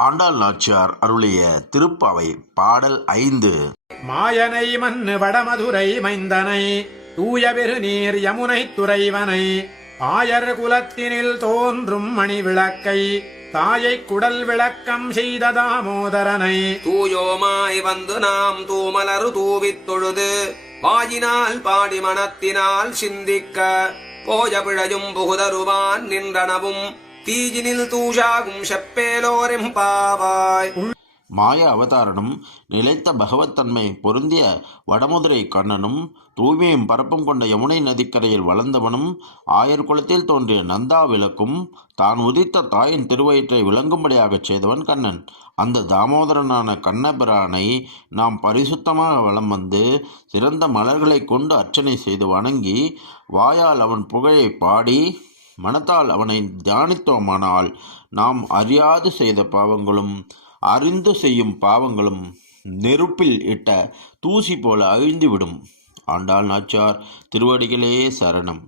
ஆண்டாள் நாச்சியார் அருளிய திருப்பாவை பாடல் 5. மாயனை மண்ணு வடமதுரை மைந்தனை தூயபெரு நீர் யமுனை துறைவனை ஆயர் குலத்தினில் தோன்றும் மணி விளக்கை தாயை குடல் விளக்கம் செய்த தாமோதரனை தூயோமாய் வந்து நாம் தூமலரு தூவித் தொழுது வாயினால் பாடி மனத்தினால் சிந்திக்க போய பிழையும் புகுதருவான் நின்றனவும் தீயினில் தூஷாகும் செப்பேலோரெம்பாவாய். மாய அவதாரனும் நிலைத்த பகவத்தன்மை பொருந்திய வடமுதுரை கண்ணனும் தூய்மையும் பரப்பும் கொண்ட யமுனை நதிக்கரையில் வளர்ந்தவனும் ஆயர் குலத்தில் தோன்றிய நந்தா விளக்கும் தான் உதித்த தாயின் திருவயிற்றை விளங்கும்படியாகச் செய்தவன் கண்ணன். அந்த தாமோதரனான கண்ணபிரானை நாம் பரிசுத்தமாக வலம் வந்து சிறந்த மலர்களை கொண்டு அர்ச்சனை செய்து வணங்கி வாயால் அவன் புகழை பாடி மனத்தால் அவனை தியானித்தோமானால் நாம் அறியாது செய்த பாவங்களும் அறிந்து செய்யும் பாவங்களும் நெருப்பில் இட்ட தூசி போல அழிந்துவிடும். ஆண்டாள் நாச்சியார் திருவடிகளே சரணம்.